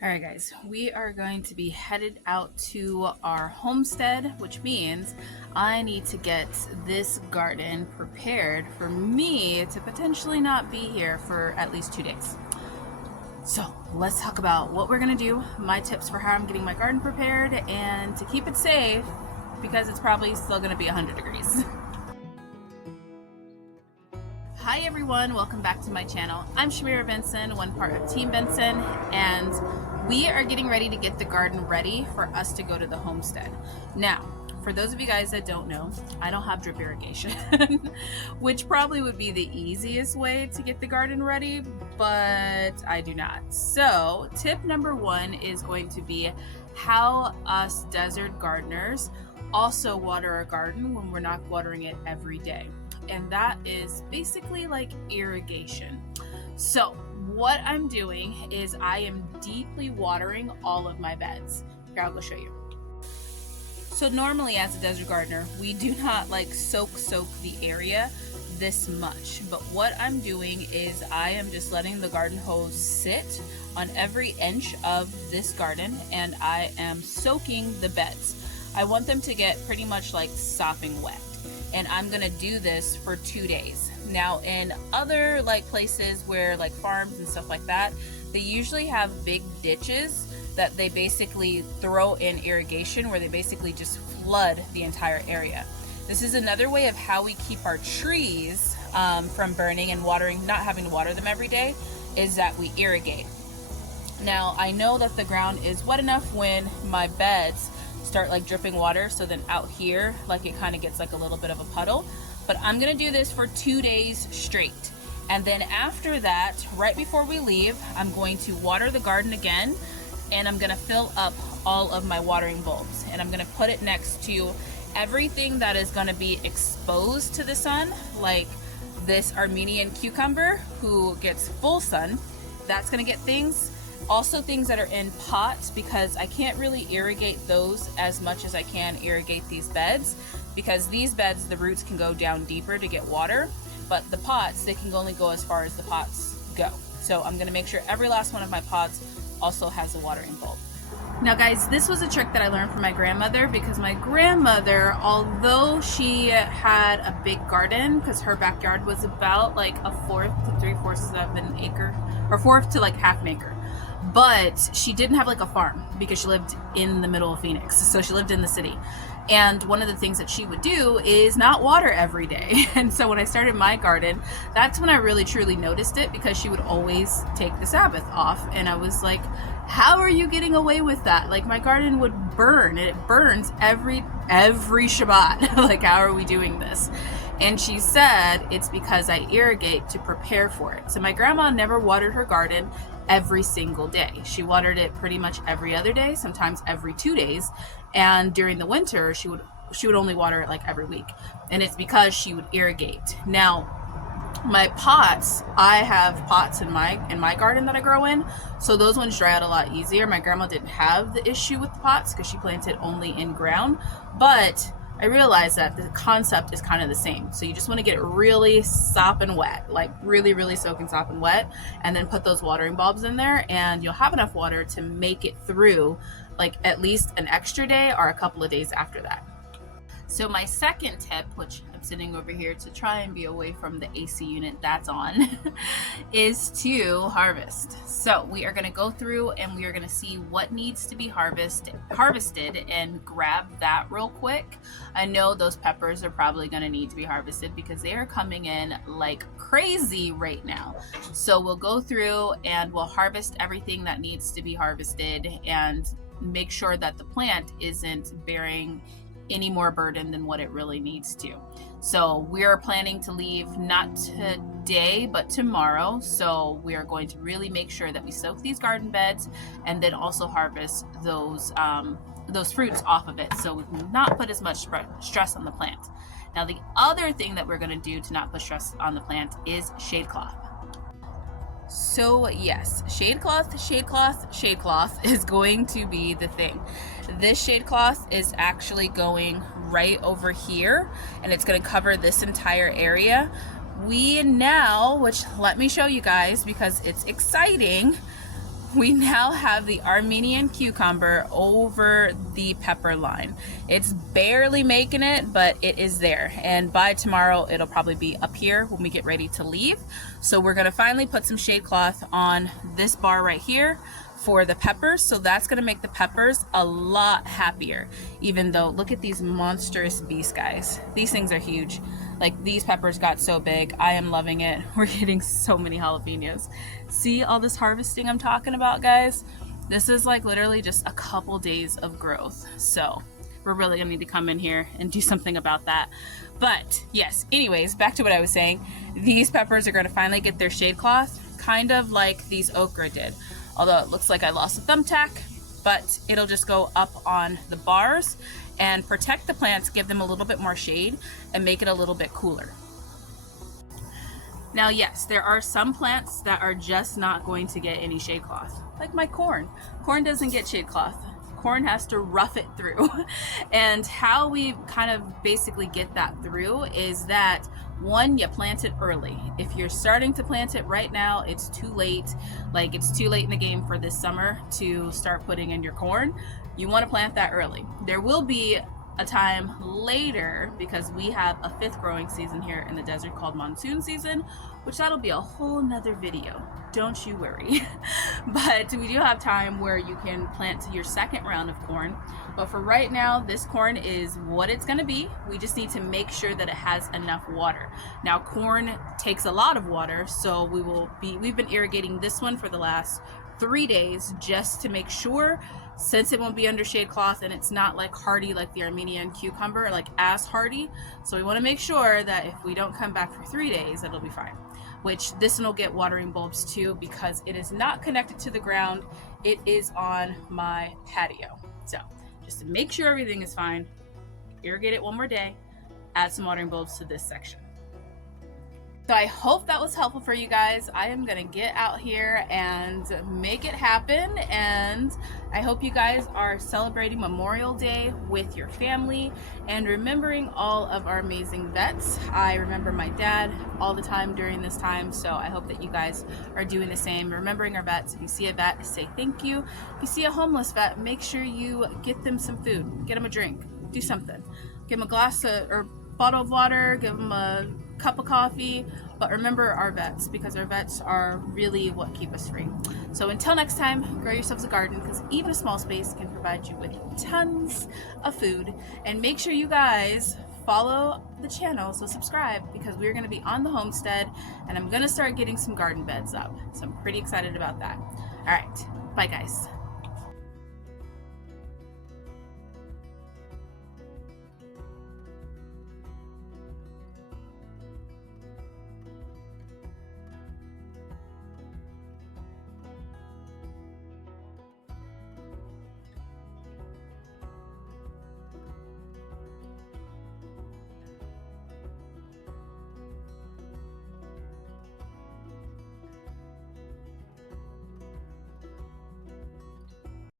All right, guys, we are going to be headed out to our homestead, which means I need to get this garden prepared for me to potentially not be here for at least 2 days. So let's talk about what we're gonna do, my tips for how I'm getting my garden prepared, and to keep it safe because it's probably still gonna be 100 degrees. Hi everyone, welcome back to my channel. I'm Shamira Benson, one part of Team Benson, and we are getting ready to get the garden ready for us to go to the homestead. Now, for those of you guys that don't know, I don't have drip irrigation, which probably would be the easiest way to get the garden ready, but I do not. So tip number one is going to be how us desert gardeners also water our garden when we're not watering it every day. And that is basically like irrigation. So what I'm doing is I am deeply watering all of my beds. Here, I'll go show you. So normally as a desert gardener, we do not like soak the area this much. But what I'm doing is I am just letting the garden hose sit on every inch of this garden, and I am soaking the beds. I want them to get pretty much like sopping wet. And I'm gonna do this for 2 days. Now in other like places where like farms and stuff like that, they usually have big ditches that they basically throw in irrigation, where they basically just flood the entire area. This is another way of how we keep our trees from burning and watering, not having to water them every day, is that we irrigate. Now I know that the ground is wet enough when my beds start like dripping water, so then out here like it kind of gets like a little bit of a puddle. But I'm gonna do this for 2 days straight, and then after that, right before we leave, I'm going to water the garden again, and I'm gonna fill up all of my watering bulbs, and I'm gonna put it next to everything that is gonna be exposed to the sun, like this Armenian cucumber who gets full sun. That's gonna get things. Also things that are in pots, because I can't really irrigate those as much as I can irrigate these beds, because these beds, the roots can go down deeper to get water, but the pots, they can only go as far as the pots go. So I'm gonna make sure every last one of my pots also has a watering bulb. Now guys, this was a trick that I learned from my grandmother, because my grandmother, although she had a big garden, because her backyard was about like a fourth to three-fourths of an acre, or fourth to like half an acre, but she didn't have like a farm because she lived in the middle of Phoenix. So she lived in the city. And one of the things that she would do is not water every day. And so when I started my garden, that's when I really truly noticed it, because she would always take the Sabbath off. And I was like, how are you getting away with that? Like my garden would burn, and it burns every Shabbat. Like, how are we doing this? And she said it's because I irrigate to prepare for it. So my grandma never watered her garden every single day. She watered it pretty much every other day, sometimes every 2 days. And during the winter, she would only water it like every week. And it's because she would irrigate. Now, my pots, I have pots in my garden that I grow in, so those ones dry out a lot easier. My grandma didn't have the issue with the pots because she planted only in ground, but I realized that the concept is kind of the same. So you just want to get it really sopping wet, like really soaking sopping wet, and then put those watering bulbs in there, and you'll have enough water to make it through like at least an extra day or a couple of days after that. So my second tip, which I'm sitting over here to try and be away from the AC unit that's on, is to harvest. So we are going to go through and we are going to see what needs to be harvested and grab that real quick. I know those peppers are probably going to need to be harvested because they are coming in like crazy right now. So we'll go through and we'll harvest everything that needs to be harvested and make sure that the plant isn't bearing any more burden than what it really needs to. So we are planning to leave not today but tomorrow, so we are going to really make sure that we soak these garden beds and then also harvest those fruits off of it, so we can not put as much stress on the plant. Now the other thing that we're going to do to not put stress on the plant is shade cloth. So yes, shade cloth is going to be the thing. This shade cloth is actually going right over here, and it's going to cover this entire area. We now, which let me show you guys because it's exciting, we now have the Armenian cucumber over the pepper line. It's barely making it, but it is there. And by tomorrow, it'll probably be up here when we get ready to leave. So we're gonna finally put some shade cloth on this bar right here for the peppers. So that's gonna make the peppers a lot happier, even though, look at these monstrous beasts, guys. These things are huge. Like, these peppers got so big. I am loving it. We're getting so many jalapenos. See all this harvesting I'm talking about, guys? This is like literally just a couple days of growth. So we're really gonna need to come in here and do something about that. But yes, anyways, back to what I was saying. These peppers are gonna finally get their shade cloth, kind of like these okra did. Although it looks like I lost a thumbtack, but it'll just go up on the bars and protect the plants, give them a little bit more shade, and make it a little bit cooler. Now, yes, there are some plants that are just not going to get any shade cloth, like my corn. Corn doesn't get shade cloth. Corn has to rough it through. And how we kind of basically get that through is that, one, you plant it early. If you're starting to plant it right now, it's too late. Like, it's too late in the game for this summer to start putting in your corn. You want to plant that early. There will be a time later, because we have a 5th growing season here in the desert called monsoon season, which that'll be a whole nother video, don't you worry. But we do have time where you can plant your 2nd round of corn. But for right now, this corn is what it's gonna be. We just need to make sure that it has enough water. Now, corn takes a lot of water, so we've been irrigating this one for the last 3 days just to make sure, since it won't be under shade cloth and it's not like hardy like the Armenian cucumber, like as hardy. So we want to make sure that if we don't come back for 3 days, it'll be fine. Which this one will get watering bulbs too, because it is not connected to the ground. It is on my patio. So just to make sure everything is fine, irrigate it one more day, add some watering bulbs to this section. So I hope that was helpful for you guys. I am gonna get out here and make it happen, and I hope you guys are celebrating Memorial Day with your family and remembering all of our amazing vets. I remember my dad all the time during this time, so I hope that you guys are doing the same, remembering our vets. If you see a vet, say thank you. If you see a homeless vet, make sure you get them some food, get them a drink, do something. Give them a glass or bottle of water, give them a cup of coffee, but remember our vets, because our vets are really what keep us free. So until next time, grow yourselves a garden, because even a small space can provide you with tons of food. And make sure you guys follow the channel, so subscribe, because we're going to be on the homestead and I'm going to start getting some garden beds up. So I'm pretty excited about that. All right, bye guys.